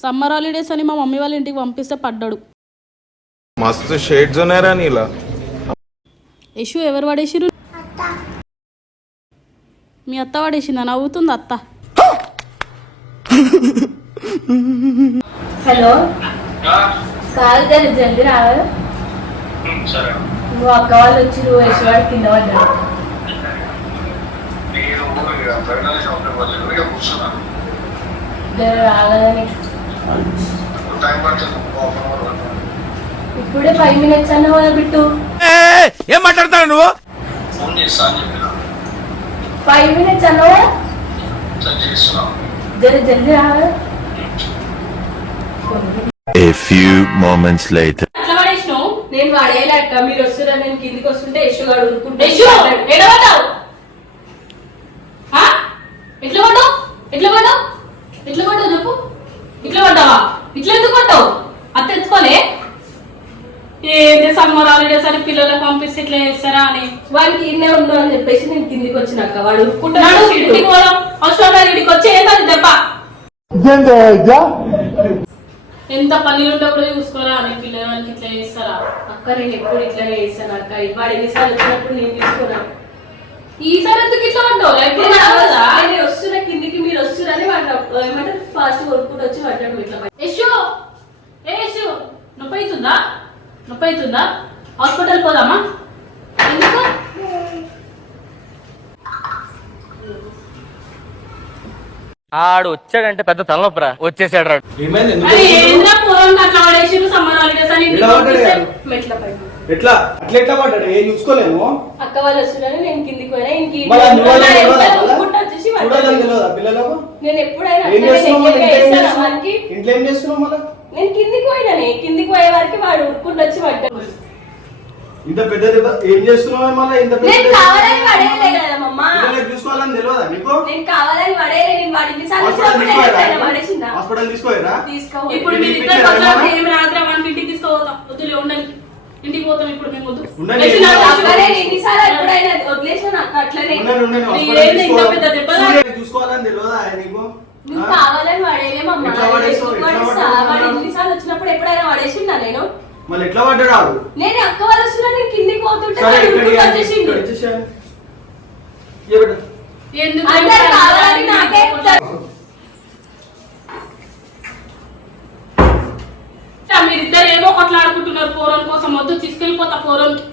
Summer holidays అని మా mummy వాళ్ళ ఇంటికి పంపిస్తే పడ్డాడు. మస్తు షేడ్స్ ఉన్నాయరా నీలా. యశు ఎవరు పడేసిరు? మీ అత్త పడేసిందా? నవ్వుతుంది అత్త. హలో కాదు దాన్ని జల్దీ రావాలి. నువ్వు అక్క వాళ్ళు వచ్చి నువ్వు యశ్వాడి కింద పడ్డాడు. రాలేదని ఇప్పుడే 5 minutes అన్నా బిట్టు. ఏం మాట్లాడతావు నువ్వు? 5 minutes అన్నావా? జల్దీ రావాలి. A few moments later. ఎట్లా పడేసినావు? నేను పడేయలేక మీరు వస్తున్నా నేను కిందికి వస్తుంటే యశు గారు ఊరుకుంటే యశు ఎట్లా పడ్డావు? ఎట్లా పడ్డావు? ఎట్లా పడ్డావు? ఎట్లా పడ్డావు చెప్పు. ఇట్లా పడ్డావా? ఇట్లా ఎందుకు పడ్డావు? అత్త ఎత్తుకోలే. ఏంటి సమ్మర్ హాలిడేస్ అని పిల్లలకు పంపిస్తే ఇట్లా చేస్తారా అని వాడికి ఇన్నే ఉండు అని చెప్పేసి నేను కిందికి వచ్చినాక వాడు ఊరుకుంటున్నాడు. ఇంటికి పోదాం అవసరం లేదు. ఇంటికి వచ్చి ఏంటది దెబ్బ. ఎంత పని ఉంటే కూడా చూసుకోరా అని పిల్లలకి ఇట్లా చేస్తారా? అక్క నేను ఎప్పుడు ఇట్లానే చేస్తాను అక్క. వాడు ఎన్నిసార్లు వచ్చినప్పుడు నేను తీసుకున్నాను. ఈసారి ఎందుకు ఇట్లా పడ్డావు? నేను వస్తున్నా కిందికి మీరు వస్తున్నారని వాడు ఏమంటారు ఫాస్ట్ కొనుక్కుంటూ వచ్చి పడ్డాడు ఇట్లా. యశు ఏ యశు నొప్పి అవుతుందా? నొప్పి అవుతుందా? హాస్పిటల్ పోదామా? ఎందుకు? ఆడు వచ్చాడంటే పెద్ద తలనొప్పరా. వచ్చేసాడు రాడు. ఏంద్రా పోరం అట్లా పడేసిరు సమ్మర్ హాలిడేస్ అని ఇంటికి పంపిస్తే మెట్ల పడి ఎట్లా అట్లా ఎట్లా పడ్డాడు? ఏం చూసుకోలేము. అక్క వాళ్ళు వస్తున్నారని నేను కిందికి పోయినా వచ్చేసి పిల్లలకు నేను ఎప్పుడైనా ఇంట్లో ఇంట్లో ఏం చేస్తున్నావు మళ్ళీ? నేను కిందికి పోయినానే. కిందికి పోయే వారికి వాడు ఉరుక్కుంటూ వచ్చి పడ్డాడు. ఇంత పెద్ద ఏం చేస్తున్నావు మళ్ళీ? ఇంత నేను కావాలని పడేయలే కదా మమ్మా. చూసుకోవాలని తెలియదా నీకు? నేను కావాలని పడేయలే. నేను వాడిని హాస్పిటల్ తీసుకోరా? ఇప్పుడు మీరు ఇద్దరు పక్కన ఏం రాత్రి మనకి ఇంటికి తీసుకోపోతాం. వద్దులే ఉండండి. ఇంటికి పోతాం ఇప్పుడు మేము. వద్దు ఎప్పుడైనా వదిలేసిన అట్లనే చూసుకోవాలని తెలియదా నీకు? నువ్వు కావాలని పడేయలే మమ్మా. వాడు ఎన్నిసార్లు వచ్చినప్పుడు ఎప్పుడైనా పడేసిందా నేను? మళ్ళీ ఎట్లా పడ్డాడు ఆడు? నేను అక్క వాళ్ళు వస్తున్నా నేను కిందికి పోతుంటే కావాలని నాకే మీరిద్దరు ఏమో కొట్లాడుకుంటున్నారు పోరం కోసం. వద్దు తీసుకెళ్ళిపోతా పోరంకి.